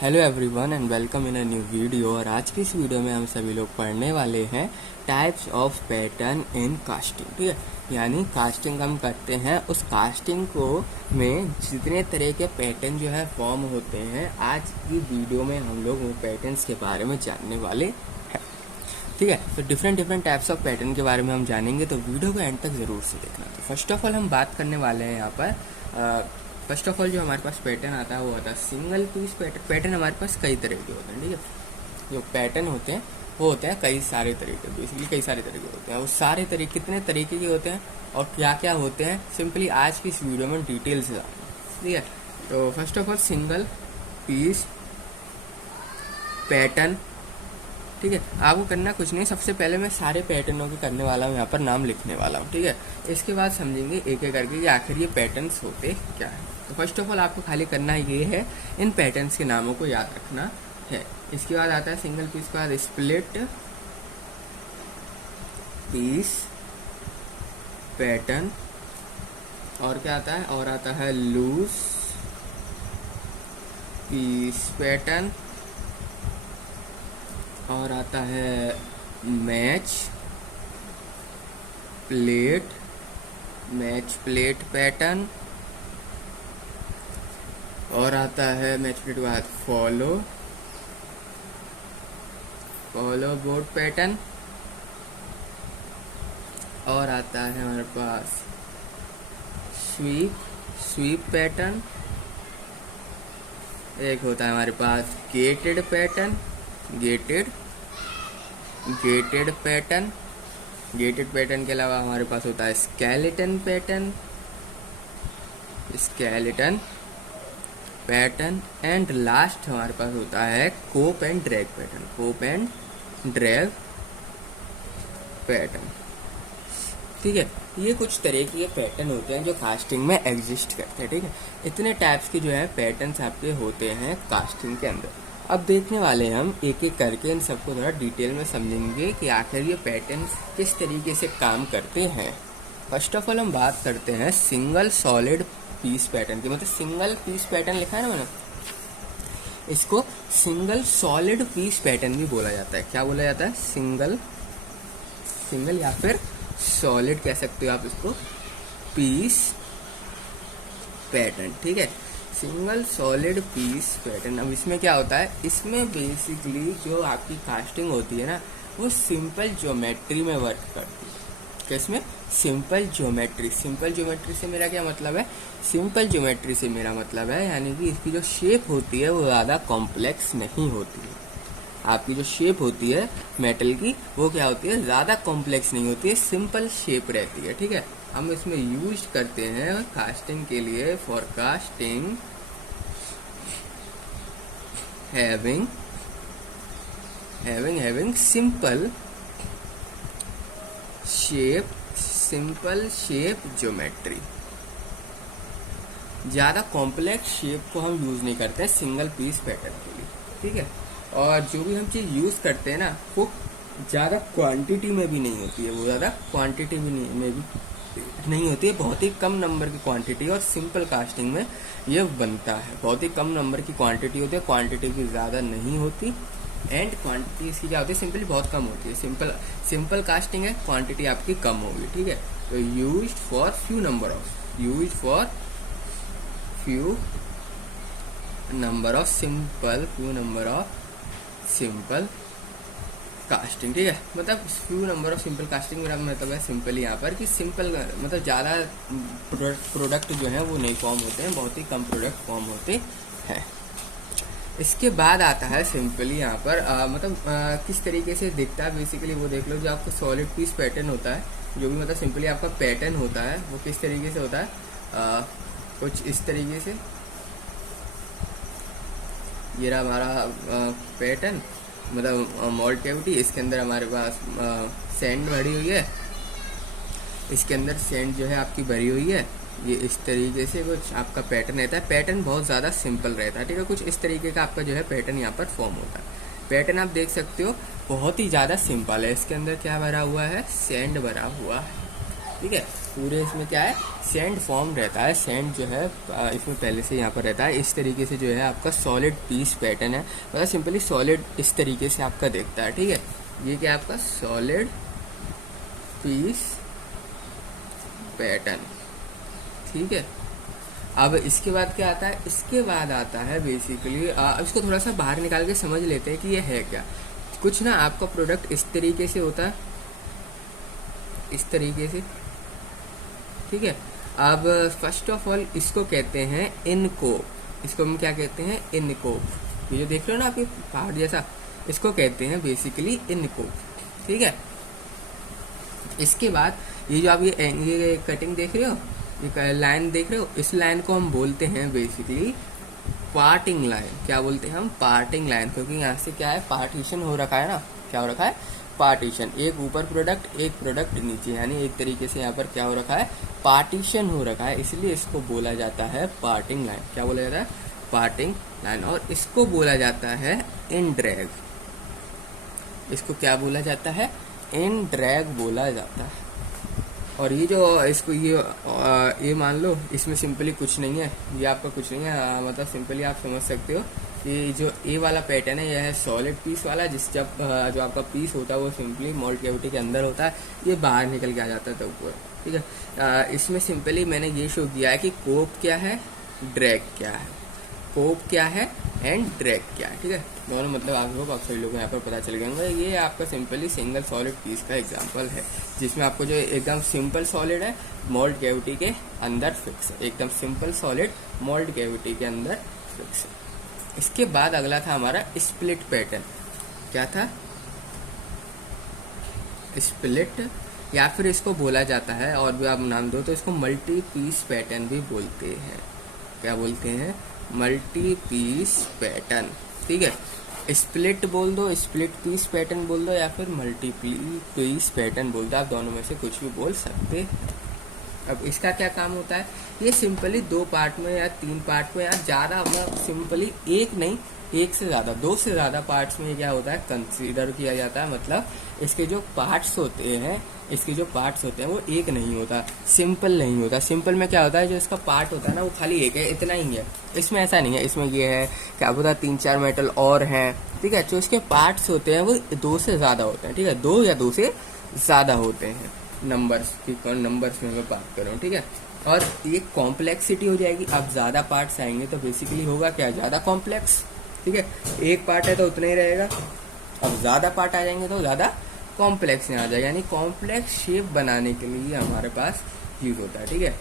Hello everyone and welcome in a new video. और आज की इस वीडियो में हम सभी लोग पढ़ने वाले हैं types of pattern in casting. ठीक है, यानी कास्टिंग हम करते हैं, उस कास्टिंग को में जितने तरह के पैटर्न जो है फॉर्म होते हैं, आज की वीडियो में हम लोग वो पैटर्न्स के बारे में जानने वाले हैं। ठीक है, तो डिफरेंट टाइप्स ऑफ पैटर्न के बारे में हम जानेंगे, तो वीडियो को एंड तक ज़रूर से देखना। तो फर्स्ट ऑफ ऑल हम बात करने वाले हैं यहाँ पर फर्स्ट ऑफ ऑल जो हमारे पास पैटर्न आता है वो आता है सिंगल पीस पैटर्न। पैटर्न हमारे पास कई तरह के होते हैं। ठीक है, जो पैटर्न होते हैं वो होते हैं कई सारे तरीके, बेसिकली कई सारे तरीके होते हैं। वो सारे तरीके कितने तरीके के होते हैं और क्या क्या होते हैं, सिंपली आज की इस वीडियो में डिटेल से जानना। ठीक है, तो first of all single piece pattern. ठीक है, आपको करना कुछ नहीं, सबसे पहले मैं सारे पैटर्नों के करने वाला हूँ, यहाँ पर नाम लिखने वाला हूँ। ठीक है, इसके बाद समझेंगे एक एक करके कि आखिर ये पैटर्न्स होते क्या है। तो फर्स्ट ऑफ ऑल आपको खाली करना ये है, इन पैटर्न्स के नामों को याद रखना है। इसके बाद आता है सिंगल पीस के बाद स्प्लिट पीस पैटर्न, और क्या आता है, और आता है लूज पीस पैटर्न, और आता है मैच प्लेट पैटर्न, और आता है मैच प्लेट के बाद फॉलो बोर्ड पैटर्न, और आता है हमारे पास स्वीप पैटर्न, एक होता है हमारे पास गेटेड पैटर्न, गेटेड पैटर्न के अलावा हमारे पास होता है स्केलेटन पैटर्न, एंड लास्ट हमारे पास होता है कोप एंड ड्रैग पैटर्न। ठीक है, ये कुछ तरह के ये पैटर्न होते हैं जो कास्टिंग में एग्जिस्ट करते हैं। ठीक है, इतने टाइप्स के जो है पैटर्न्स आपके होते हैं कास्टिंग के अंदर। अब देखने वाले हैं हम एक एक करके, इन सबको थोड़ा डिटेल में समझेंगे कि आखिर ये पैटर्न किस तरीके से काम करते हैं। फर्स्ट ऑफ ऑल हम बात करते हैं सिंगल सॉलिड पीस पैटर्न की। मतलब सिंगल पीस पैटर्न लिखा है ना मैंने, इसको सिंगल सॉलिड पीस पैटर्न भी बोला जाता है। क्या बोला जाता है? सिंगल या फिर सॉलिड कह सकते हो आप इसको, पीस पैटर्न। ठीक है, सिंगल सॉलिड पीस पैटर्न। अब इसमें क्या होता है, इसमें बेसिकली जो आपकी कास्टिंग होती है ना, वो सिंपल ज्योमेट्री में वर्क करती है। किसमें? सिंपल ज्योमेट्री से मेरा क्या मतलब है? सिंपल ज्योमेट्री से मेरा मतलब है यानी कि इसकी जो शेप होती है वो ज़्यादा कॉम्प्लेक्स नहीं होती है। आपकी जो शेप होती है मेटल की, वो क्या होती है, ज़्यादा कॉम्प्लेक्स नहीं होती है, सिंपल शेप रहती है। ठीक है, हम इसमें यूज करते हैं कास्टिंग के लिए, for casting having simple shape geometry. ज़्यादा कॉम्प्लेक्स शेप को हम यूज़ नहीं करते हैं सिंगल पीस पैटर्न के लिए। ठीक है, और जो भी हम चीज़ यूज़ करते हैं ना, वो ज़्यादा क्वांटिटी में भी नहीं होती है, नहीं होती है, बहुत ही कम नंबर की क्वांटिटी, और सिंपल कास्टिंग में ये बनता है। बहुत ही कम नंबर की क्वांटिटी होती है, क्वांटिटी भी ज़्यादा नहीं होती, एंड क्वांटिटी इसकी क्या होती है, सिंपली बहुत कम होती है। सिंपल कास्टिंग है, क्वांटिटी आपकी कम होगी। ठीक है, तो used for few number of simple casting. ठीक है, मतलब few number of simple casting मेरा मतलब है सिंपल यहाँ पर कि सिंपल मतलब ज़्यादा प्रोडक्ट जो है वो नहीं फॉर्म होते हैं, बहुत ही कम प्रोडक्ट फॉर्म होते हैं। इसके बाद आता है सिंपली यहाँ पर किस तरीके से दिखता है, बेसिकली वो देख लो। जो आपका सॉलिड पीस पैटर्न होता है, जो भी मतलब सिंपली आपका पैटर्न होता है, वो किस तरीके से होता है, कुछ इस तरीके से। ये रहा हमारा पैटर्न, मतलब मोल्ड कैविटी, इसके अंदर हमारे पास सैंड भरी हुई है, इसके अंदर सैंड जो है आपकी भरी हुई है। ये इस तरीके से कुछ आपका पैटर्न रहता है। पैटर्न बहुत ज़्यादा सिंपल रहता है। ठीक है, कुछ इस तरीके का आपका जो है पैटर्न यहाँ पर फॉर्म होता है। पैटर्न आप देख सकते हो बहुत ही ज़्यादा सिंपल है। इसके अंदर क्या भरा हुआ है, सैंड भरा हुआ है। ठीक है। पूरे इसमें क्या है, सैंड फॉर्म रहता है, सैंड जो है इसमें पहले से यहाँ पर रहता है। इस तरीके से जो है आपका सॉलिड पीस पैटर्न है, मतलब सिंपली सॉलिड इस तरीके से आपका देखता है। ठीक है, ये क्या आपका सॉलिड पीस पैटर्न। ठीक है, अब इसके बाद क्या आता है, इसके बाद आता है बेसिकली इसको थोड़ा सा बाहर निकाल के समझ लेते हैं कि ये है क्या। कुछ ना आपका प्रोडक्ट इस तरीके से होता है, इस तरीके से। ठीक है, अब फर्स्ट ऑफ ऑल इसको कहते हैं इनकोप। इसको हम क्या कहते हैं, इनकोप। ये जो देख रहे हो ना आपके पहाड़ जैसा, इसको कहते हैं बेसिकली इनकोप। ठीक है, इसके बाद ये जो आप ये कटिंग देख रहे हो, ये लाइन देख रहे हो, इस लाइन को हम बोलते हैं बेसिकली पार्टिंग लाइन। क्या बोलते हैं हम, पार्टिंग लाइन, क्योंकि यहाँ से क्या है, पार्टीशन हो रखा है ना। क्या हो रखा है, पार्टीशन, एक ऊपर प्रोडक्ट एक प्रोडक्ट नीचे, यानी एक तरीके से यहाँ पर क्या हो रखा है, पार्टीशन हो रखा है, इसलिए इसको बोला जाता है पार्टिंग लाइन। क्या बोला जाता है, पार्टिंग लाइन। और इसको बोला जाता है इन ड्रैग। इसको क्या बोला जाता है, इन ड्रैग बोला जाता है। और ये जो इसको ये मान लो, इसमें सिंपली कुछ नहीं है, ये आपका कुछ नहीं है, मतलब सिंपली आप समझ सकते हो ये जो ए वाला पैटर्न है, यह है सॉलिड पीस वाला, जब जो आपका पीस होता है वो सिंपली मोल्ड कैविटी के अंदर होता है, ये बाहर निकल के आ जाता है तो ऊपर। ठीक है, इसमें सिंपली मैंने ये शो किया है कि कोप क्या है, ड्रैग क्या है, कोप क्या है एंड ड्रैग क्या है। ठीक है, दोनों मतलब आप सभी लोगों को यहाँ पर पता चल गया होगा। ये आपका सिंपली सिंगल सॉलिड पीस का एग्जांपल है, जिसमें आपको जो एकदम सिंपल सॉलिड है मोल्ड कैविटी के अंदर फिक्स है, एकदम सिंपल सॉलिड मोल्ड कैविटी के अंदर फिक्स है। इसके बाद अगला था हमारा स्प्लिट पैटर्न। क्या था, स्प्लिट, या फिर इसको बोला जाता है और भी आप नाम दो तो इसको मल्टी पीस पैटर्न भी बोलते हैं। क्या बोलते हैं, मल्टी पीस पैटर्न। ठीक है, स्प्लिट बोल दो, स्प्लिट पीस पैटर्न बोल दो, या फिर मल्टी पीस पैटर्न बोल दो, आप दोनों में से कुछ भी बोल सकते हैं। अब इसका क्या काम होता है, ये सिंपली 2 पार्ट में या 3 पार्ट में या ज़्यादा, मतलब सिंपली एक नहीं, एक से ज़्यादा, 2 से ज़्यादा पार्ट्स में क्या होता है, कंसीडर किया जाता है। मतलब इसके जो पार्ट्स होते हैं, इसके जो पार्ट्स होते हैं वो एक नहीं होता, सिंपल नहीं होता। सिंपल में क्या होता है, जो इसका पार्ट होता है ना वो खाली एक है, इतना ही है। इसमें ऐसा नहीं है, इसमें ये है, क्या होता है, 3-4 मेटल और हैं। ठीक है, जो इसके पार्ट्स होते हैं वो 2 से ज़्यादा होते हैं। ठीक है, 2 या 2 से ज़्यादा होते हैं। नंबर्स में मैं बात कर रहा हूँ। ठीक है, और ये कॉम्प्लेक्सिटी हो जाएगी। अब ज़्यादा पार्ट्स आएंगे तो बेसिकली होगा क्या, ज़्यादा कॉम्प्लेक्स। ठीक है, एक पार्ट है तो उतना ही रहेगा, अब ज़्यादा पार्ट आ जाएंगे तो ज़्यादा कॉम्प्लेक्स में आ जाएगा, यानी कॉम्प्लेक्स शेप बनाने के लिए हमारे पास यूज होता है। ठीक है,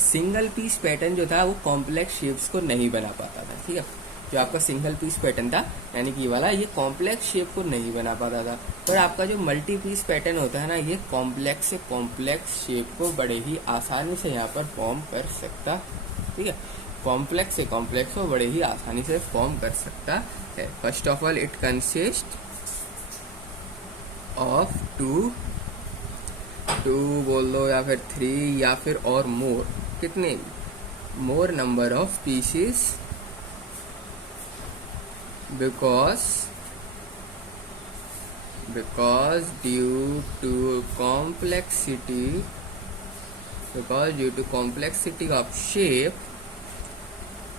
सिंगल पीस पैटर्न जो था वो कॉम्प्लेक्स शेप्स को नहीं बना पाता था। ठीक है, जो आपका सिंगल पीस पैटर्न था यानी कि ये वाला, ये कॉम्प्लेक्स शेप को नहीं बना पाता था। पर आपका जो मल्टी पीस पैटर्न होता है ना, ये कॉम्प्लेक्स से कॉम्प्लेक्स शेप को बड़े ही आसानी से यहाँ पर फॉर्म कर सकता। ठीक है, कॉम्प्लेक्स से कॉम्प्लेक्स को बड़े ही आसानी से फॉर्म कर सकता है। First of all it consist of 2 बोल दो, या फिर 3 या फिर और मोर, कितने भी, more number of pieces, because due to complexity of shape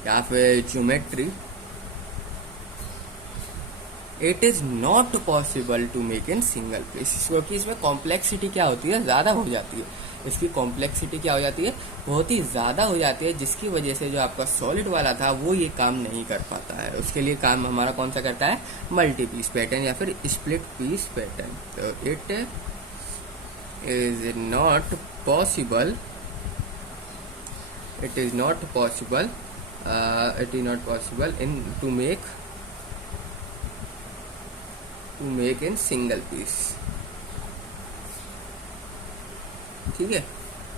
या फिर geometry, it is not possible to make in single piece. क्योंकि इसमें कॉम्प्लेक्सिटी क्या होती है, ज़्यादा हो जाती है। इसकी कॉम्प्लेक्सिटी क्या हो जाती है, बहुत ही ज़्यादा हो जाती है, जिसकी वजह से जो आपका सॉलिड वाला था वो ये काम नहीं कर पाता है। उसके लिए काम हमारा कौन सा करता है, मल्टी पीस पैटर्न या फिर स्प्लिट पीस पैटर्न। तो it is not possible in to make in single piece. ठीक है,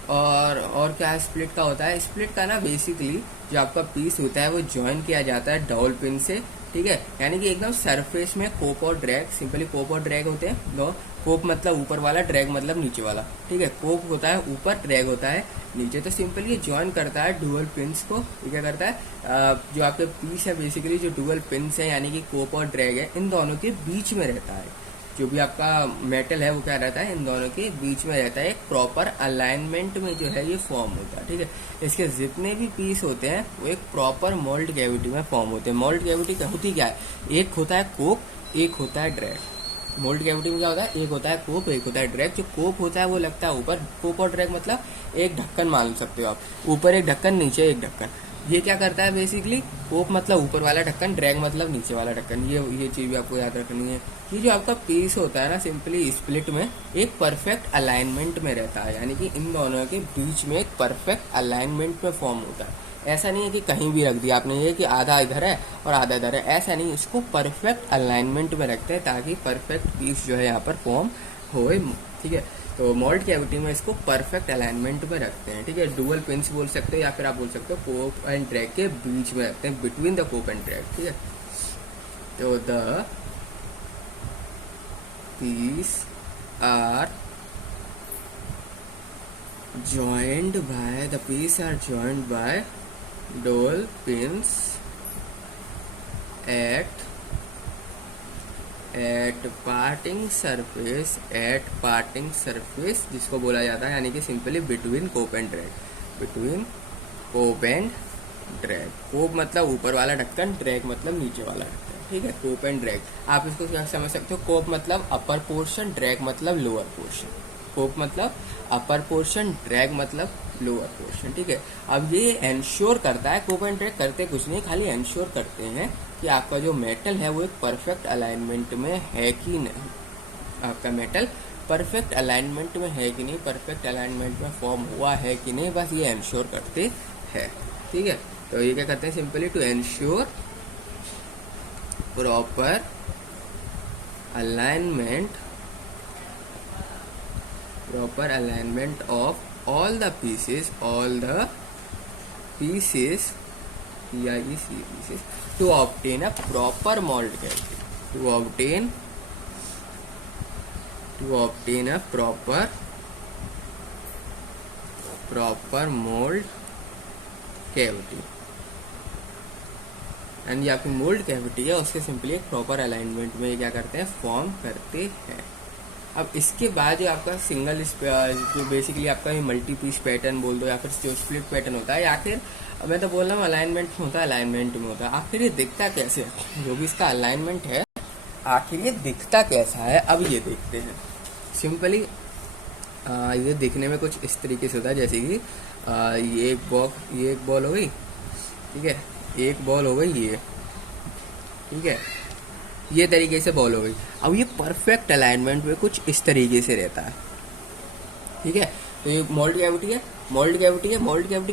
और क्या स्प्लिट का होता है, स्प्लिट का ना बेसिकली जो आपका पीस होता है वो ज्वाइन किया जाता है डबल पिन से। ठीक है, यानी कि एकदम सरफेस में कोप और ड्रैग, सिंपली कोप और ड्रैग होते हैं दो। कोप मतलब ऊपर वाला, ड्रैग मतलब नीचे वाला। ठीक है, कोप होता है ऊपर, ड्रैग होता है नीचे। तो सिंपली ये ज्वाइन करता है डुअल पिन्स को। ये क्या करता है, जो आपके पीस है बेसिकली जो डुअल पिन्स है यानी कि कोप और ड्रैग है, इन दोनों के बीच में रहता है। जो भी आपका मेटल है वो क्या रहता है, इन दोनों के बीच में रहता है, एक प्रॉपर अलाइनमेंट में जो है ये फॉर्म होता है। ठीक है, इसके जितने भी पीस होते हैं वो एक प्रॉपर मोल्ड कैविटी में फॉर्म होते हैं। मोल्ड कैविटी होती क्या है, एक होता है कोप, एक होता है ड्रैग। मोल्ड कैविटी में क्या होता है, एक होता है कोप, एक होता है ड्रैग। जो कोप होता है वो लगता है ऊपर, कोप और ड्रैग मतलब एक ढक्कन मान सकते हो आप, ऊपर एक ढक्कन नीचे एक ढक्कन। ये क्या करता है बेसिकली, कोप मतलब ऊपर वाला ढक्कन, ड्रैग मतलब नीचे वाला ढक्कन। ये चीज भी आपको याद रखनी है। ये जो आपका पीस होता है ना, सिंपली स्प्लिट में एक परफेक्ट अलाइनमेंट में रहता है, यानी कि इन दोनों के बीच में एक परफेक्ट अलाइनमेंट में फॉर्म होता है। ऐसा नहीं है कि कहीं भी रख दिया आपने, ये कि आधा इधर है और आधा इधर है, ऐसा नहीं। इसको परफेक्ट अलाइनमेंट में रखते हैं ताकि परफेक्ट पीस जो है यहाँ पर फॉर्म होए। ठीक है, तो मोल्ड कैविटी में इसको परफेक्ट अलाइनमेंट में रखते हैं। ठीक है, डुअल पिंस बोल सकते हो या फिर आप बोल सकते हो कोप एंड ड्रैग के बीच में रखते हैं, between the cope and drag. ठीक है, तो the piece are joined by dowel pins at parting surface जिसको बोला जाता है, यानी कि simply between cope and drag. Cope मतलब ऊपर वाला ढक्कन, ड्रैग मतलब नीचे वाला ढक्कन। ठीक है, कोप एंड ड्रैग आप इसको क्या समझ सकते हो, कोप मतलब अपर पोर्शन, ड्रैग मतलब लोअर पोर्शन। कोप मतलब अपर पोर्शन, ड्रैग मतलब लोअर पोर्शन। ठीक है, अब ये एंश्योर करता है, कोप एंड ड्रैग करते कुछ नहीं, खाली एंश्योर करते हैं कि आपका जो मेटल है वो एक परफेक्ट अलाइनमेंट में है कि नहीं, आपका मेटल परफेक्ट अलाइनमेंट में है कि नहीं, परफेक्ट अलाइनमेंट में फॉर्म हुआ है कि नहीं, बस ये एंश्योर करते हैं। ठीक है, तो ये क्या करते हैं, simply to ensure proper alignment of all the pieces pieces to obtain a proper mold cavity, to obtain a proper mold cavity। And ये आपकी मोल्ड कैविटी है, उसके सिंपली एक प्रॉपर अलाइनमेंट में ये क्या करते हैं, फॉर्म करते हैं। अब इसके बाद जो आपका सिंगल जो बेसिकली आपका ये मल्टी पीस पैटर्न बोल दो या फिर जो स्प्लिट पैटर्न होता है, आखिर मैं तो बोल रहा हूँ अलाइनमेंट में होता है, अलाइनमेंट में होता है। आखिर ये दिखता कैसे है, जो भी इसका अलाइनमेंट है आखिर ये दिखता कैसा है, अब ये देखते हैं। सिंपली ये दिखने में कुछ इस तरीके से होता है, जैसे कि ये एक बॉल हो गई। ठीक है, एक बॉल हो गई ये। ठीक है, ये तरीके से बॉल हो गई। अब ये परफेक्ट अलाइनमेंट में कुछ इस तरीके से रहता है। ठीक है, तो ये मोल्ड कैविटी है, मोल्ड कैविटी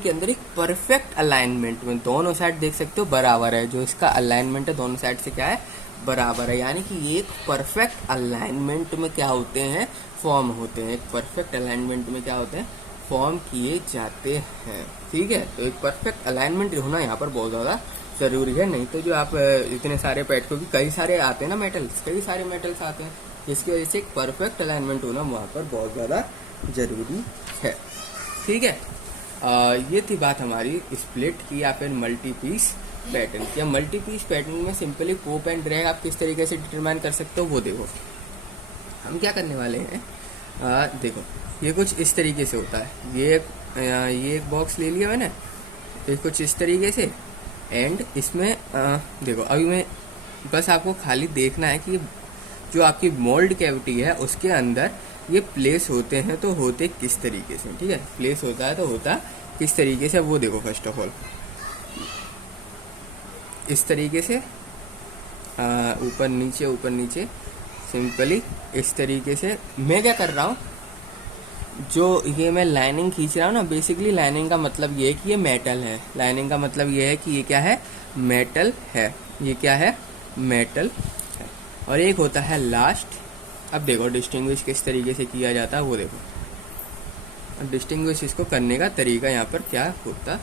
के अंदर एक परफेक्ट अलाइनमेंट में दोनों साइड देख सकते हो बराबर है, जो इसका अलाइनमेंट है दोनों साइड से क्या है, बराबर है। यानी कि ये एक परफेक्ट अलाइनमेंट में क्या होते हैं, फॉर्म होते हैं। एक परफेक्ट अलाइनमेंट में क्या होते हैं, फॉर्म किए जाते हैं। ठीक है, तो एक परफेक्ट अलाइनमेंट होना यहाँ पर बहुत ज़्यादा ज़रूरी है। नहीं तो जो आप इतने सारे पैट को भी कई सारे आते हैं ना मेटल्स, कई सारे मेटल्स आते हैं, जिसकी वजह से एक परफेक्ट अलाइनमेंट होना वहाँ पर बहुत ज़्यादा ज़रूरी है। ठीक है, ये थी बात हमारी स्प्लिट की या फिर मल्टी पीस पैटर्न की। मल्टी पीस पैटर्न में सिंपली कोप एंड ड्रैग आप किस तरीके से डिटरमाइन कर सकते हो वो देखो। हम क्या करने वाले हैं, देखो ये कुछ इस तरीके से होता है। ये एक बॉक्स ले लिया मैंने, ये कुछ इस तरीके से, एंड इसमें देखो अभी मैं बस आपको खाली देखना है कि जो आपकी मोल्ड कैविटी है उसके अंदर ये प्लेस होते हैं तो होते किस तरीके से। ठीक है, प्लेस होता है तो होता किस तरीके से, वो देखो। फर्स्ट ऑफ ऑल इस तरीके से ऊपर नीचे सिंपली इस तरीके से। मैं क्या कर रहा हूँ, जो ये मैं लाइनिंग खींच रहा हूँ ना, बेसिकली लाइनिंग का मतलब ये है कि ये मेटल है। लाइनिंग का मतलब ये है कि ये क्या है, मेटल है। ये क्या है, मेटल है। और एक होता है लास्ट। अब देखो डिस्टिंग्विश किस तरीके से किया जाता है वो देखो। अब डिस्टिंग्विश इसको करने का तरीका यहाँ पर क्या होता है,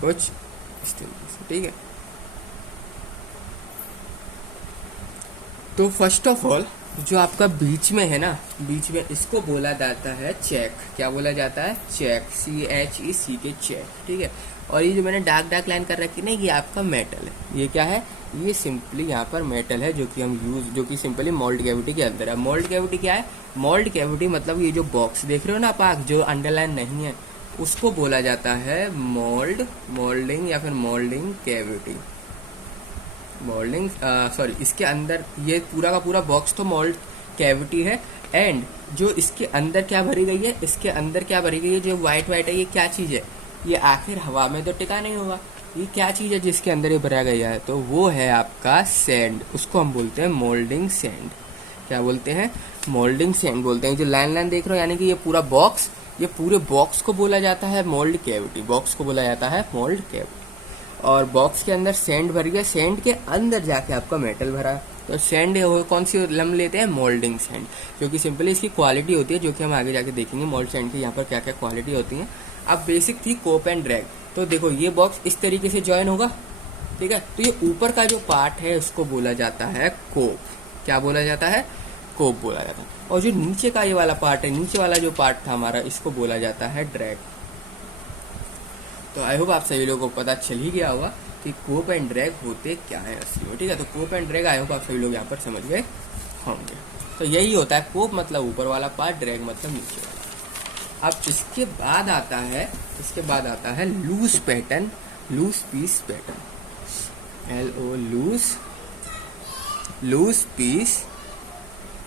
कुछ इस तरीके से। ठीक है, तो फर्स्ट ऑफ ऑल जो आपका बीच में है ना, बीच में, इसको बोला जाता है चेक। क्या बोला जाता है? चेक, CHECK, चेक, ठीक है। और ये जो मैंने डार्क डार्क लाइन कर रखी है ना, ये आपका मेटल है। ये क्या है? ये सिंपली यहाँ पर मेटल है, जो कि सिंपली मोल्ड कैविटी के अंदर है। मोल्ड कैविटी क्या है? मोल्ड कैविटी मतलब ये जो बॉक्स देख रहे हो ना आप, जो अंडरलाइन नहीं है, उसको बोला जाता है मोल्डिंग या फिर मोल्डिंग कैविटी। मोल्डिंग, सॉरी, इसके अंदर ये पूरा का पूरा बॉक्स तो मोल्ड कैविटी है। एंड जो इसके अंदर क्या भरी गई है, इसके अंदर क्या भरी गई है, जो व्हाइट व्हाइट है, ये क्या चीज़ है? ये आखिर हवा में तो टिका नहीं होगा। ये क्या चीज़ है जिसके अंदर ये भरा गया है? तो वो है आपका सैंड। उसको हम बोलते हैं मोल्डिंग सैंड। क्या बोलते हैं? मोल्डिंग सैंड बोलते हैं। जो लाइन लाइन देख रहे हो, यानी कि ये पूरा बॉक्स, ये पूरे बॉक्स को बोला जाता है मोल्ड कैविटी। बॉक्स को बोला जाता है मोल्ड कैविटी। और बॉक्स के अंदर सैंड भर गया, सैंड के अंदर जाके आपका मेटल भरा। तो सैंड वो कौन सी हम लेते हैं? मोल्डिंग सैंड, जो कि सिंपली इसकी क्वालिटी होती है, जो कि हम आगे जाके देखेंगे मोल्ड सैंड की यहाँ पर क्या क्या क्वालिटी होती है। अब बेसिक थी कोप एंड ड्रैग। तो देखो, ये बॉक्स इस तरीके से ज्वाइन होगा, ठीक है। तो ये ऊपर का जो पार्ट है उसको बोला जाता है कोप। क्या बोला जाता है? कोप बोला जाता है। और जो नीचे का ये वाला पार्ट है, नीचे वाला जो पार्ट था हमारा, इसको बोला जाता है ड्रैग। तो आई होप आप सभी लोगों को पता चल ही गया होगा कि कोप एंड ड्रैग होते क्या है असली में, ठीक है। तो cope and drag I hope आप सभी लोग यहाँ पर समझ गए होंगे। तो यही होता है, कोप मतलब ऊपर वाला पार्ट, ड्रैग मतलब नीचे वाला। अब इसके बाद आता है loose pattern, loose piece pattern, loose piece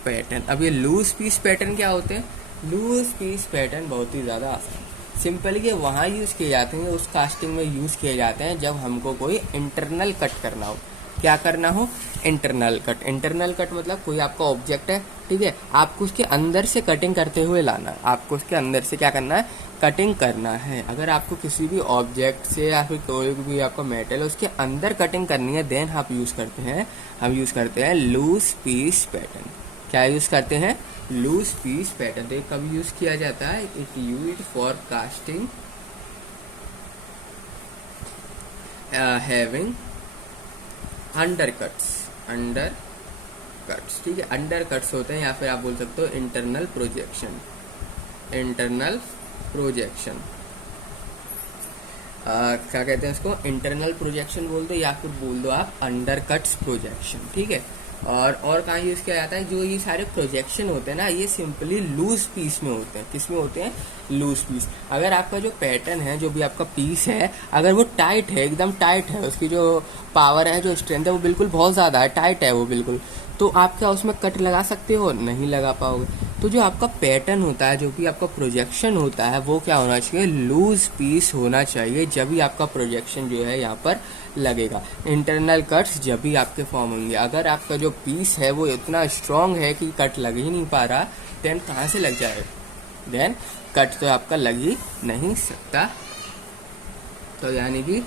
pattern. अब ये लूज पीस पैटर्न क्या होते हैं? लूज पीस पैटर्न बहुत ही ज़्यादा आसान, सिंपली ये वहाँ यूज़ किए जाते हैं, उस कास्टिंग में यूज़ किए जाते हैं जब हमको कोई इंटरनल कट करना हो। क्या करना हो? Internal cut. इंटरनल कट मतलब कोई आपका ऑब्जेक्ट है, ठीक है, आपको उसके अंदर से कटिंग करते हुए लाना है। आपको उसके अंदर से क्या करना है? कटिंग करना है। अगर आपको किसी भी ऑब्जेक्ट से या फिर कोई भी आपका मेटल है उसके अंदर कटिंग करनी है, देन हम यूज़ करते हैं लूज पीस पैटर्न। क्या यूज़ करते हैं? Loose piece pattern. तो कब यूज किया जाता है? It used for casting having undercuts, ठीक है। अंडरकट्स होते हैं, या फिर आप बोल सकते हो इंटरनल प्रोजेक्शन। क्या कहते हैं इसको? इंटरनल प्रोजेक्शन बोल दो, या फिर बोल दो आप अंडरकट्स प्रोजेक्शन, ठीक है। और कहाँ यूज़ किया जाता है? जो ये सारे प्रोजेक्शन होते हैं ना, ये सिंपली लूज पीस में होते हैं। किस में होते हैं? Loose piece. अगर आपका जो पैटर्न है, जो भी आपका पीस है, अगर वो टाइट है, एकदम टाइट है, उसकी जो पावर है, जो स्ट्रेंथ है, वो बिल्कुल बहुत ज़्यादा है, टाइट है वो बिल्कुल, तो आप क्या उसमें कट लगा सकते हो? नहीं लगा पाओगे। तो जो आपका पैटर्न होता है, जो भी आपका प्रोजेक्शन होता है, वो क्या होना चाहिए? लूज पीस होना चाहिए, जब भी आपका प्रोजेक्शन जो है यहाँ पर लगेगा। इंटरनल कट्स जब भी आपके फॉर्म होंगे। अगर आपका जो पीस है वो इतना स्ट्रॉन्ग है कि कट लग ही नहीं पा रहा, देन कहाँ से लग जाएगा? देन कट तो आपका लग ही नहीं सकता। तो यानी कि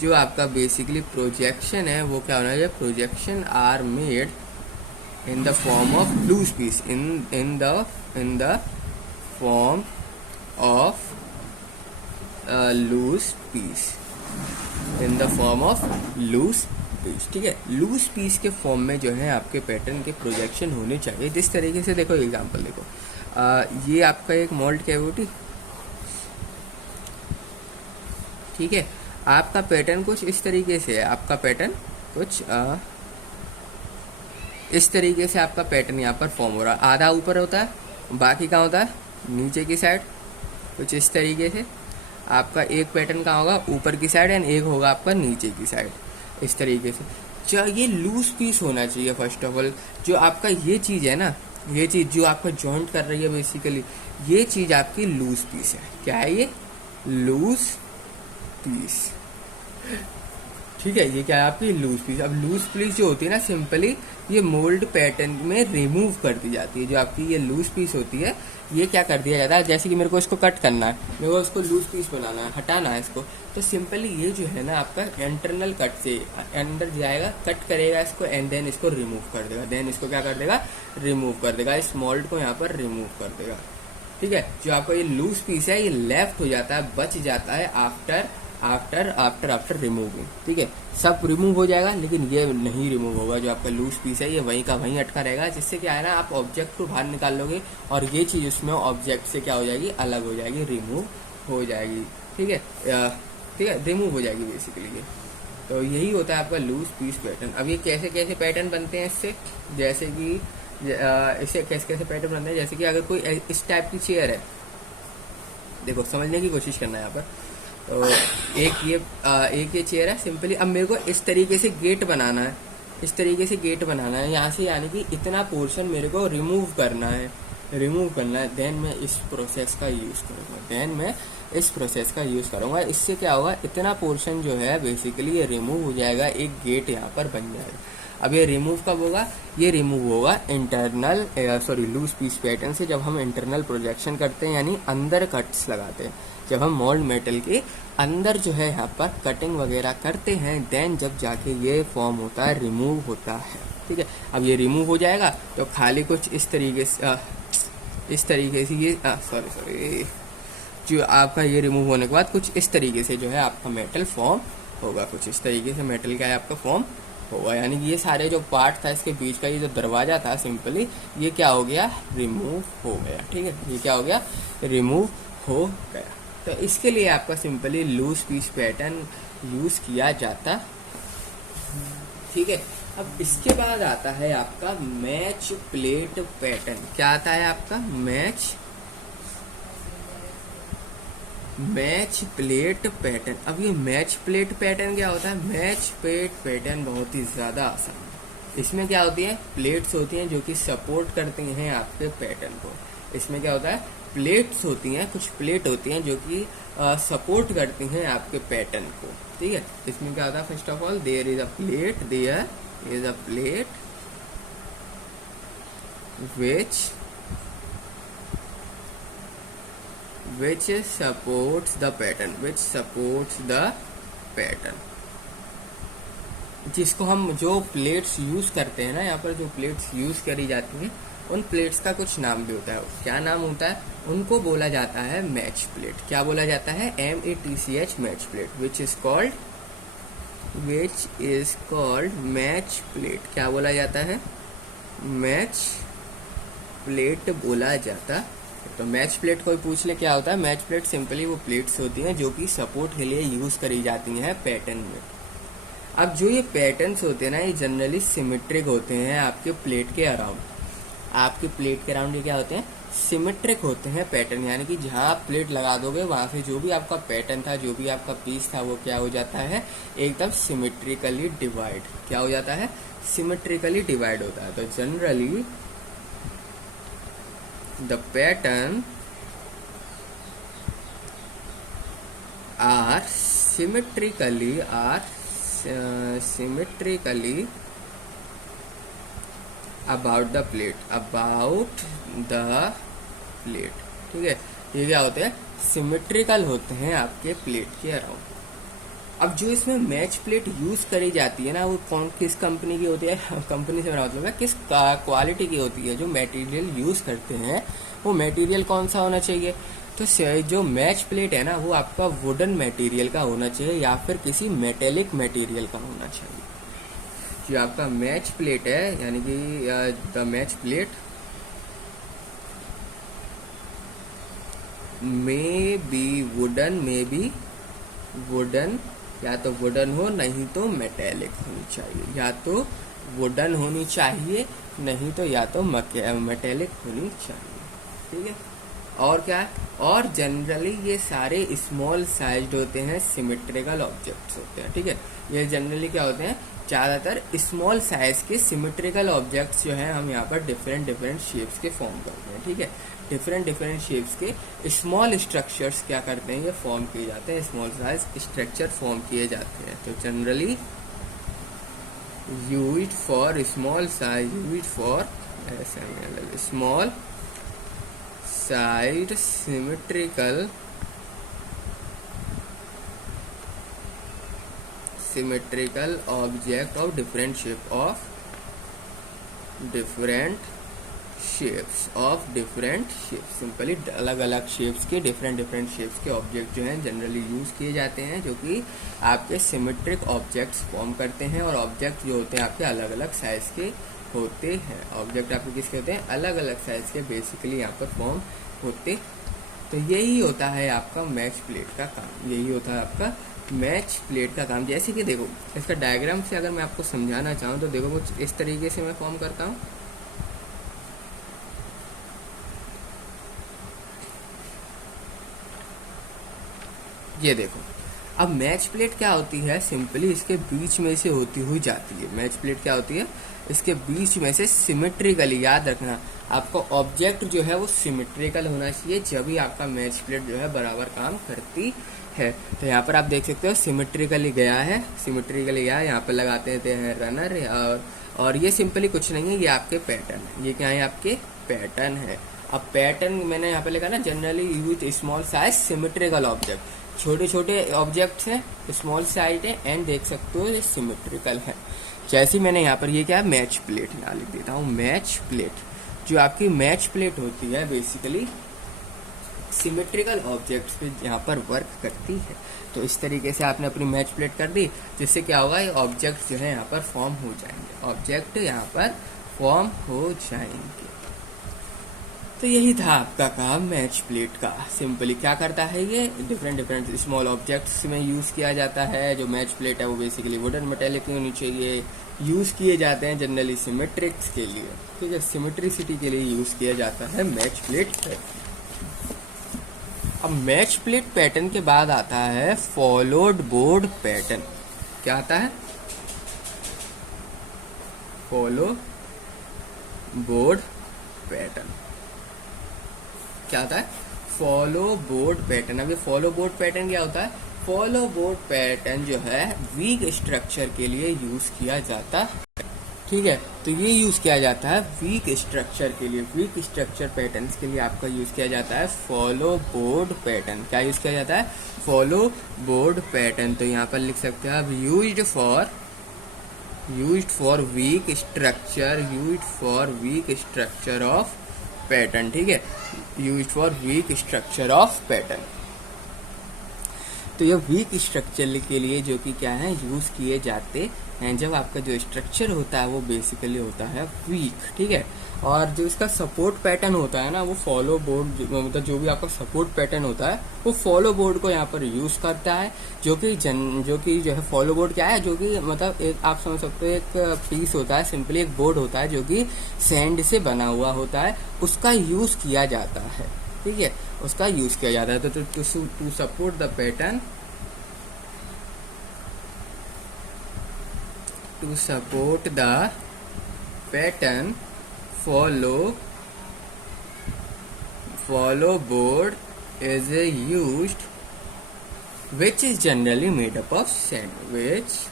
जो आपका बेसिकली प्रोजेक्शन है वो क्या होना चाहिए? Projection are made in the form of loose piece, in the form of loose piece, in the form of loose piece, ठीक है। लूज पीस के फॉर्म में जो है आपके पैटर्न के प्रोजेक्शन होने चाहिए। जिस तरीके से देखो, एग्जांपल देखो, ये आपका एक मोल्ड कैविटी, ठीक है। आपका पैटर्न कुछ इस तरीके से है, आपका पैटर्न कुछ इस तरीके से आपका पैटर्न यहाँ पर फॉर्म हो रहा है। आधा ऊपर होता है, बाकी कहाँ होता है? नीचे की साइड। कुछ इस तरीके से आपका एक पैटर्न कहाँ होगा? ऊपर की साइड, एंड एक होगा आपका नीचे की साइड। इस तरीके से ये लूज पीस होना चाहिए। फर्स्ट ऑफ ऑल जो आपका ये चीज़ है ना, ये चीज़ जो आपका जॉइंट कर रही है, बेसिकली ये चीज़ आपकी लूज पीस है। क्या है ये? लूज पीस, ठीक है। ये क्या है? आपकी लूज पीस। अब लूज पीस जो होती है ना, सिंपली ये मोल्ड पैटर्न में रिमूव कर दी जाती है। जो आपकी ये लूज पीस होती है, ये क्या कर दिया जाता है? जैसे कि मेरे को इसको कट करना है, मेरे को इसको लूज पीस बनाना है, हटाना है इसको, तो सिंपली ये जो है ना आपका इंटरनल कट से अंदर जाएगा, कट करेगा इसको, एंड देन इसको रिमूव कर देगा। देन इसको क्या कर देगा? रिमूव कर देगा। इस मोल्ड को यहाँ पर रिमूव कर देगा, ठीक है। जो आपका ये लूज पीस है, ये लेफ्ट हो जाता है, बच जाता है आफ्टर आफ्टर रिमूविंग। ठीक है, सब रिमूव हो जाएगा लेकिन ये नहीं रिमूव होगा, जो आपका लूज पीस है ये वहीं का वहीं अटका रहेगा, जिससे क्या है ना, आप ऑब्जेक्ट को बाहर निकाल लोगे और ये चीज़ उसमें ऑब्जेक्ट से क्या हो जाएगी, अलग हो जाएगी, रिमूव हो जाएगी। ठीक है, ठीक है, रिमूव हो जाएगी बेसिकली ये। तो यही होता है आपका लूज पीस पैटर्न। अब ये कैसे कैसे पैटर्न बनते हैं इससे, जैसे कि इससे कैसे कैसे पैटर्न बनते हैं, जैसे कि अगर कोई इस टाइप की चेयर है, देखो समझने की कोशिश करना है यहाँ पर। तो एक ये चेयर है सिंपली। अब मेरे को इस तरीके से गेट बनाना है, इस तरीके से गेट बनाना है यहाँ से, यानी कि इतना पोर्शन मेरे को रिमूव करना है, देन मैं इस प्रोसेस का यूज़ करूँगा, इससे क्या होगा, इतना पोर्शन जो है बेसिकली ये रिमूव हो जाएगा, एक गेट यहाँ पर बन जाएगा। अब ये रिमूव कब होगा, ये रिमूव होगा लूज पीस पैटर्न से, जब हम इंटरनल प्रोजेक्शन करते हैं, यानी अंदर कट्स लगाते हैं, जब हम मोल्ड मेटल के अंदर जो है यहाँ पर कटिंग वगैरह करते हैं, देन जब जाके ये फॉर्म होता है, रिमूव होता है। ठीक है, अब ये रिमूव हो जाएगा तो खाली कुछ इस तरीके से ये जो आपका ये रिमूव होने के बाद कुछ इस तरीके से जो है आपका मेटल फॉर्म होगा, कुछ इस तरीके से मेटल का है आपका फॉर्म होगा, यानी कि ये सारे जो पार्ट था इसके बीच का, ये जो दरवाजा था सिंपली, ये क्या हो गया, रिमूव हो गया। ठीक है, ये क्या हो गया, रिमूव हो गया। तो इसके लिए आपका simply loose piece pattern use किया जाता। ठीक है, अब इसके बाद आता है आपका मैच प्लेट पैटर्न। क्या आता है आपका, मैच प्लेट पैटर्न। अब ये मैच प्लेट पैटर्न क्या होता है, मैच प्लेट पैटर्न बहुत ही ज्यादा आसान है। इसमें क्या होती है, प्लेट्स होती हैं जो कि सपोर्ट करती हैं आपके पैटर्न को। इसमें क्या होता है, प्लेट्स होती हैं, कुछ प्लेट होती हैं जो कि सपोर्ट करती हैं आपके पैटर्न को। ठीक है, इसमें क्या होता है, first of all there is a plate which supports the pattern, जिसको हम जो प्लेट्स यूज करते हैं ना, यहाँ पर जो प्लेट्स यूज करी जाती हैं, उन प्लेट्स का कुछ नाम भी होता है। क्या नाम होता है, उनको बोला जाता है मैच प्लेट। क्या बोला जाता है, MATCH, match plate, which is called match plate. क्या बोला जाता है, मैच प्लेट बोला जाता है। तो मैच प्लेट कोई पूछ ले क्या होता है, मैच प्लेट सिंपली वो प्लेट्स होती हैं जो कि सपोर्ट के लिए यूज करी जाती हैं पैटर्न में। अब जो ये पैटर्न्स होते हैं ना, ये जनरली सिमेट्रिक होते हैं आपके प्लेट के अराउंड। आपके प्लेट के अराउंड ये क्या होते हैं, सिमेट्रिक होते हैं पैटर्न, यानी कि जहां आप प्लेट लगा दोगे वहां से जो भी आपका पैटर्न था, जो भी आपका पीस था, वो क्या हो जाता है, एकदम सिमेट्रिकली डिवाइड। क्या हो जाता है, सिमेट्रिकली डिवाइड होता है। तो generally the pattern are symmetrically about the plate। ठीक है, ये क्या होते हैं, सिमेट्रिकल होते हैं आपके प्लेट के अराउंड। अब जो इसमें मैच प्लेट यूज करी जाती है ना, वो किस कंपनी की होती है, कंपनी से मेरा मतलब है किस क्वालिटी की होती है। जो मटेरियल यूज करते हैं वो मटेरियल कौन सा होना चाहिए, तो जो मैच प्लेट है ना, वो आपका वुडन मटेरियल का होना चाहिए या फिर किसी मेटेलिक मटेरियल का होना चाहिए। जो आपका मैच प्लेट है, यानी कि the match plate may be wooden, या तो वुडन हो नहीं तो मेटेलिक होनी चाहिए, या तो वुडन होनी चाहिए नहीं तो या तो मेटेलिक होनी चाहिए। ठीक है, और क्या है, और जनरली ये सारे स्मॉल साइज्ड होते हैं, सिमेट्रिकल ऑब्जेक्ट्स होते हैं। ठीक है, ये जनरली क्या होते हैं, ज़्यादातर स्मॉल साइज के सिमेट्रिकल ऑब्जेक्ट्स जो हैं हम यहाँ पर डिफरेंट शेप्स के फॉर्म करते हैं। ठीक है, डिफरेंट शेप्स के स्मॉल स्ट्रक्चर्स क्या करते हैं, ये फॉर्म किए जाते हैं, स्मॉल साइज स्ट्रक्चर फॉर्म किए जाते हैं। तो generally used for small side symmetrical object of different shapes of different shapes. Simply अलग अलग शेप्स के डिफरेंट शेप्स के ऑब्जेक्ट जो हैं जनरली यूज़ किए जाते हैं, जो कि आपके सिमेट्रिक ऑब्जेक्ट्स फॉर्म करते हैं। और ऑब्जेक्ट जो होते हैं आपके अलग अलग साइज़ के होते हैं। ऑब्जेक्ट आपके किसके होते हैं? अलग अलग साइज़ के बेसिकली यहाँ पर फॉर्म होते। तो यही होता है आपका मैच प्लेट का काम, यही होता है आपका मैच प्लेट का काम। जैसे कि देखो इसका डायग्राम से अगर मैं आपको समझाना चाहूँ तो देखो कुछ इस तरीके से मैं फॉर्म करता हूँ। ये देखो, अब मैच प्लेट क्या होती है? सिंपली इसके बीच में से होती हुई जाती है। मैच प्लेट क्या होती है? इसके बीच में से सिमेट्रिकली, याद रखना आपको ऑब्जेक्ट जो है वो सिमेट्रिकल होना चाहिए, जब भी आपका मैच प्लेट जो है बराबर काम करती है। तो यहाँ पर आप देख सकते हो सिमेट्रिकली गया है, सिमेट्रिकली गया है। यहाँ पर लगाते हैं रनर, और ये सिंपली कुछ नहीं है, ये आपके पैटर्न है। ये क्या है? आपके पैटर्न है। अब पैटर्न मैंने यहाँ पे लिखा ना, generally use small size symmetrical object. छोटे छोटे ऑब्जेक्ट्स हैं, स्मॉल साइज है, एंड देख सकते हो ये सिमेट्रिकल है। जैसे मैंने यहाँ पर ये क्या है? मैच प्लेट यहाँ लिख देता हूँ। मैच प्लेट, जो आपकी मैच प्लेट होती है बेसिकली सिमेट्रिकल ऑब्जेक्ट्स पे यहाँ पर वर्क करती है। तो इस तरीके से आपने अपनी मैच प्लेट कर दी, जिससे क्या होगा? ये ऑब्जेक्ट जो है यहाँ पर फॉर्म हो जाएंगे, ऑब्जेक्ट यहाँ पर फॉर्म हो जाएंगे। तो यही था आपका काम मैच प्लेट का। सिंपली क्या करता है? ये डिफरेंट स्मॉल ऑब्जेक्ट्स में यूज़ किया जाता है। जो मैच प्लेट है वो बेसिकली वुडन मेटेलिक के नीचे ये यूज़ किए जाते हैं जनरली सिमेट्रिक्स के लिए, ठीक है, सिमेट्रिसिटी के लिए यूज़ किया जाता है मैच प्लेट पैटर्न। अब मैच प्लेट पैटर्न के बाद आता है फॉलोड बोर्ड पैटर्न। क्या आता है? Follow board pattern. क्या होता है? Follow board pattern. अब ये फॉलो बोर्ड पैटर्न क्या होता है? फॉलो बोर्ड पैटर्न जो है वीक स्ट्रक्चर के लिए यूज किया जाता है, ठीक है। तो ये यूज किया जाता है वीक स्ट्रक्चर के लिए, वीक स्ट्रक्चर पैटर्न्स के लिए आपका यूज किया जाता है फॉलो बोर्ड पैटर्न। क्या यूज किया जाता है? Follow board pattern. तो यहाँ पर लिख सकते हैं आप used for weak structure of pattern, ठीक है, used for weak structure of pattern. तो ये वीक स्ट्रक्चर के लिए जो कि क्या है यूज किए जाते हैं, जब आपका जो स्ट्रक्चर होता है वो बेसिकली होता है वीक, ठीक है। और जो इसका सपोर्ट पैटर्न होता है ना, वो फॉलो बोर्ड, मतलब जो भी आपका सपोर्ट पैटर्न होता है वो फॉलो बोर्ड को यहाँ पर यूज करता है। जो कि जो है फॉलो बोर्ड क्या है? जो कि मतलब एक आप समझ सकते हो एक पीस होता है, सिंपली एक बोर्ड होता है जो कि सैंड से बना हुआ होता है, उसका यूज किया जाता है, ठीक है, उसका यूज किया जाता है। तो to support the pattern, to support the pattern, follow board is used, which is generally made up of sand, which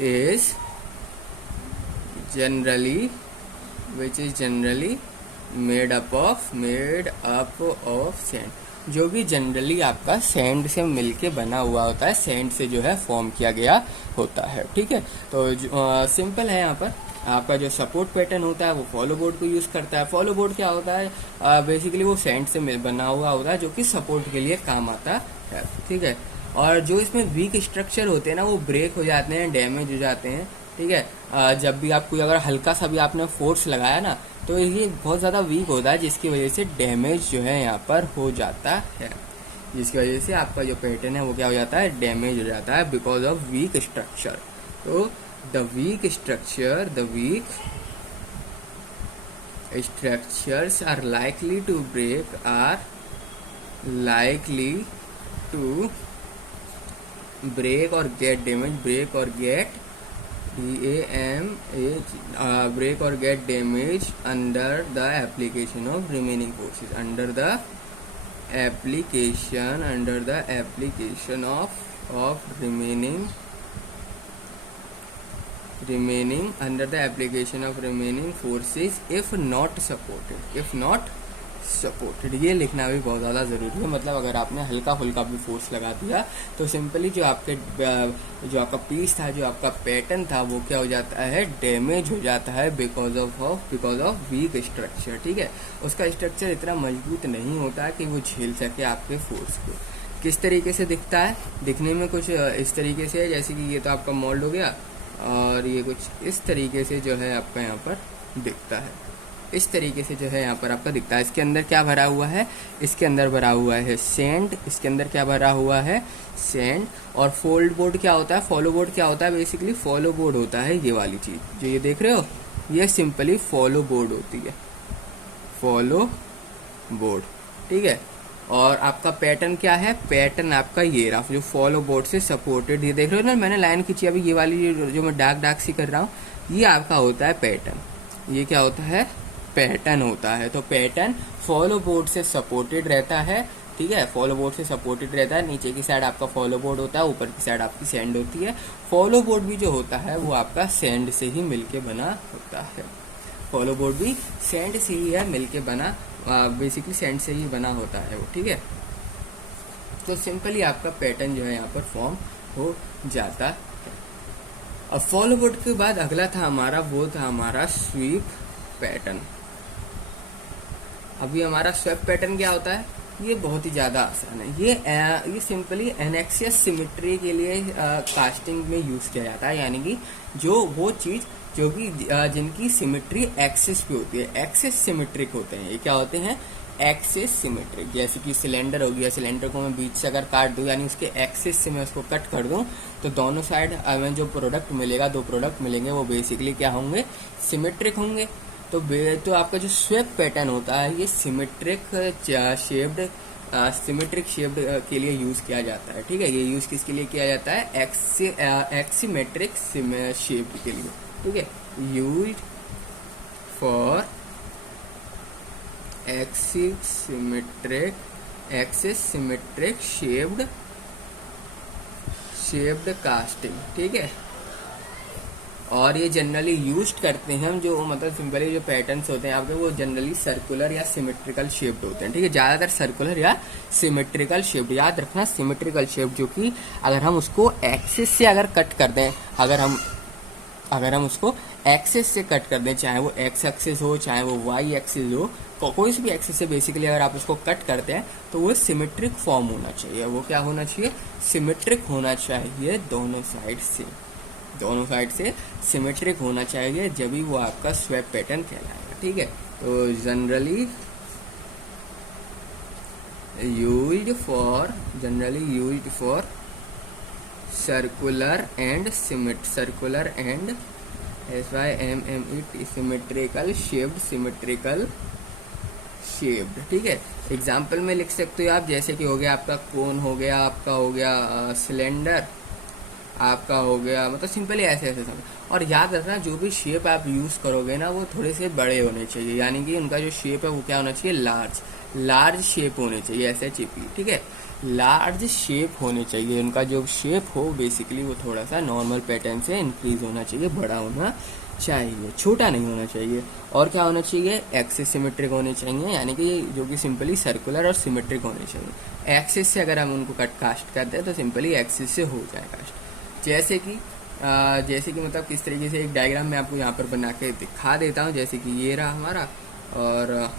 is generally made up of sand, जो भी जनरली आपका सैंड से मिलके बना हुआ होता है, सैंड से जो है फॉर्म किया गया होता है, ठीक है। तो सिंपल है, यहाँ पर आपका जो सपोर्ट पैटर्न होता है वो फॉलो बोर्ड को यूज करता है। फॉलो बोर्ड क्या होता है? बेसिकली वो सैंड से बना हुआ होता है जो कि सपोर्ट के लिए काम आता है, ठीक है। और जो इसमें वीक स्ट्रक्चर होते हैं ना, वो ब्रेक हो जाते हैं, डैमेज हो जाते हैं, ठीक है। जब भी आप कोई अगर हल्का सा भी आपने फोर्स लगाया ना, तो ये बहुत ज़्यादा वीक होता है, जिसकी वजह से डैमेज जो है यहाँ पर हो जाता है, जिसकी वजह से आपका जो पैटर्न है वो क्या हो जाता है? डैमेज हो जाता है बिकॉज ऑफ वीक स्ट्रक्चर। तो the weak structures are likely to break or get damaged, break or get damage under the application of remaining forces, under the application of remaining forces if not supported, ये लिखना भी बहुत ज़्यादा ज़रूरी है। मतलब अगर आपने हल्का फुल्का भी फोर्स लगा दिया तो सिंपली जो आपका पीस था, जो आपका पैटर्न था, वो क्या हो जाता है, डैमेज हो जाता है बिकॉज ऑफ वीक स्ट्रक्चर। ठीक है, उसका स्ट्रक्चर इतना मजबूत नहीं होता कि वो झेल सके आपके फोर्स को। किस तरीके से दिखता है, दिखने में कुछ इस तरीके से है, जैसे कि ये तो आपका मोल्ड हो गया और ये कुछ इस तरीके से जो है आपका यहाँ पर दिखता है। इस तरीके से जो है यहाँ पर आपका दिखता है। इसके अंदर क्या भरा हुआ है, इसके अंदर भरा हुआ है सैंड, इसके अंदर क्या भरा हुआ है, सैंड। और फोल्ड बोर्ड क्या होता है, फॉलो बोर्ड क्या होता है, बेसिकली फॉलो बोर्ड होता है ये वाली चीज़ जो ये देख रहे हो, ये सिंपली फॉलो बोर्ड होती है, फॉलो बोर्ड। ठीक है, और आपका पैटर्न क्या है, पैटर्न आपका ये रहा जो फॉलो बोर्ड से सपोर्टेड, ये देख रहे हो ना, मैंने लाइन खींची अभी, ये वाली जो मैं डार्क सी कर रहा हूँ, ये आपका होता है पैटर्न। ये क्या होता है, पैटर्न होता है। तो पैटर्न फॉलो बोर्ड से सपोर्टेड रहता है। ठीक है, फॉलो बोर्ड से सपोर्टेड रहता है। नीचे की साइड आपका फॉलो बोर्ड होता है, ऊपर की साइड आपकी सैंड होती है। फॉलो बोर्ड भी जो होता है वो आपका सैंड से ही मिलके बना होता है। फॉलो बोर्ड भी सैंड से ही है मिलके बना, बेसिकली सैंड से ही बना होता है वो। ठीक है, तो सिंपली आपका पैटर्न जो है यहाँ पर फॉर्म हो जाता है। अब फॉलो बोर्ड के बाद अगला था हमारा, वो था हमारा स्वीप पैटर्न। अभी हमारा स्वेप पैटर्न क्या होता है, ये बहुत ही ज़्यादा आसान है। ये सिंपली एनेक्सियस सिमेट्री के लिए कास्टिंग में यूज़ किया जाता है, यानी कि जो वो चीज़ जो कि जिनकी सिमेट्री एक्सिस पे होती है, एक्सिस सिमेट्रिक होते हैं। ये क्या होते हैं, एक्सिस सिमेट्रिक। जैसे कि सिलेंडर हो गया, सिलेंडर को मैं बीच से अगर काट दूं, यानी उसके एक्सिस से मैं उसको कट कर दूं, तो दोनों साइड हमें जो प्रोडक्ट मिलेगा, दो प्रोडक्ट मिलेंगे, वो बेसिकली क्या होंगे, सिमेट्रिक होंगे। तो आपका जो स्वेप पैटर्न होता है, ये सिमेट्रिक शेप्ड के लिए यूज किया जाता है। ठीक है, ये यूज किसके लिए किया जाता है, एक्सीमेट्रिक शेप्ड के लिए। ठीक है, used for axis symmetric shaped casting. ठीक है, और ये जनरली यूज करते हैं हम, जो मतलब सिंपली जो पैटर्न्स होते हैं आपके, वो जनरली सर्कुलर या सिमेट्रिकल शेप्ड होते हैं। ठीक है, ज़्यादातर सर्कुलर या सिमेट्रिकल शेप्ड। याद रखना, सिमेट्रिकल शेप जो कि अगर हम उसको एक्सिस से अगर कट कर दें, अगर हम उसको एक्सिस से कट कर दें, चाहे वो एक्स एक्सिस हो, चाहे वो वाई एक्सिस हो, कोई भी एक्सिस से बेसिकली अगर आप उसको कट करते हैं, तो वो सिमेट्रिक फॉर्म होना चाहिए। वो क्या होना चाहिए, सिमेट्रिक होना चाहिए, दोनों साइड से सिमेट्रिक होना चाहिए, जब भी वो आपका स्वेप पैटर्न कहलाएगा। ठीक है, तो generally used for circular and symmetrical shaped. ठीक है, एग्जाम्पल में लिख सकते हो आप, जैसे कि हो गया आपका कोन, हो गया आपका, हो गया सिलेंडर आपका, हो गया, मतलब सिंपली ऐसे समझ। और याद रखना, जो भी शेप आप यूज करोगे ना, वो थोड़े से बड़े होने चाहिए, यानी कि उनका जो शेप है वो क्या होना चाहिए, लार्ज शेप होने चाहिए, ऐसे चिपी। ठीक है, लार्ज शेप होने चाहिए, उनका जो शेप हो बेसिकली वो थोड़ा सा नॉर्मल पैटर्न से इंक्रीज होना चाहिए, बड़ा होना चाहिए, छोटा नहीं होना चाहिए। और क्या होना चाहिए, एक्सिस सिमेट्रिक होने चाहिए, यानी कि जो कि सिंपली सर्कुलर और सिमेट्रिक होने चाहिए। एक्सिस से अगर हम उनको कास्ट करते हैं तो सिंपली एक्सिस से हो जाए कास्ट। जैसे कि मतलब किस तरीके से, एक डायग्राम मैं आपको यहाँ पर बना के दिखा देता हूँ। जैसे कि ये रहा हमारा, और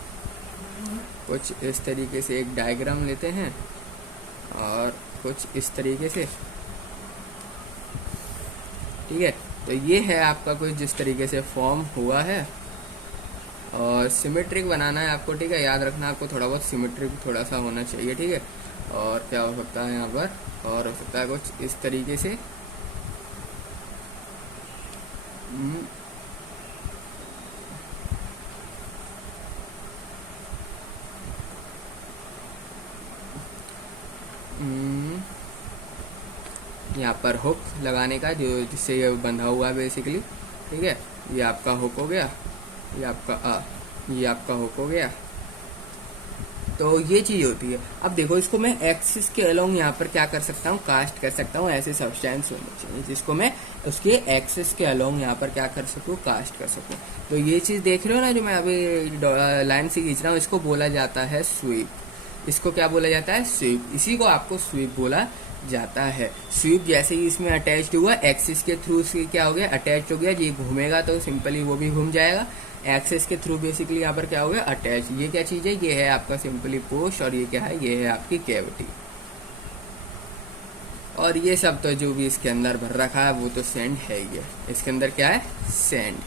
कुछ इस तरीके से एक डायग्राम लेते हैं, और कुछ इस तरीके से। ठीक है, तो ये है आपका कुछ जिस तरीके से फॉर्म हुआ है, और सिमेट्रिक बनाना है आपको। ठीक है, याद रखना, आपको थोड़ा बहुत सिमेट्रिक थोड़ा सा होना चाहिए। ठीक है, और क्या हो सकता है यहाँ पर, और हो सकता है कुछ इस तरीके से। यहाँ पर हुक लगाने का, जो जिससे ये बंधा हुआ है बेसिकली। ठीक है, ये आपका हुक हो गया, ये आपका हुक हो गया। तो ये चीज होती है। अब देखो, इसको मैं एक्सिस के अलोंग यहाँ पर क्या कर सकता हूँ, कास्ट कर सकता हूँ। ऐसे सब्सटेंस होने चाहिए जिसको मैं उसके एक्सेस के अलोंग यहाँ पर क्या कर सकूँ, कास्ट कर सकूँ। तो ये चीज़ देख रहे हो ना जो मैं अभी लाइन से खींच रहा हूँ, इसको बोला जाता है स्वीप। इसको क्या बोला जाता है, स्वीप। इसी को आपको स्वीप बोला जाता है। स्वीप जैसे ही इसमें अटैच्ड हुआ, एक्सिस के थ्रू से क्या हो गया, अटैच हो गया। ये घूमेगा तो सिंपली वो भी घूम जाएगा। एक्सेस के थ्रू बेसिकली यहाँ पर क्या हो गया, अटैच। ये क्या चीज़ है, ये है आपका सिंपली पोस्ट, और ये क्या है, ये है आपकी कैविटी। और ये सब तो जो भी इसके अंदर भर रखा है वो तो सैंड है ही है। इसके अंदर क्या है, सैंड।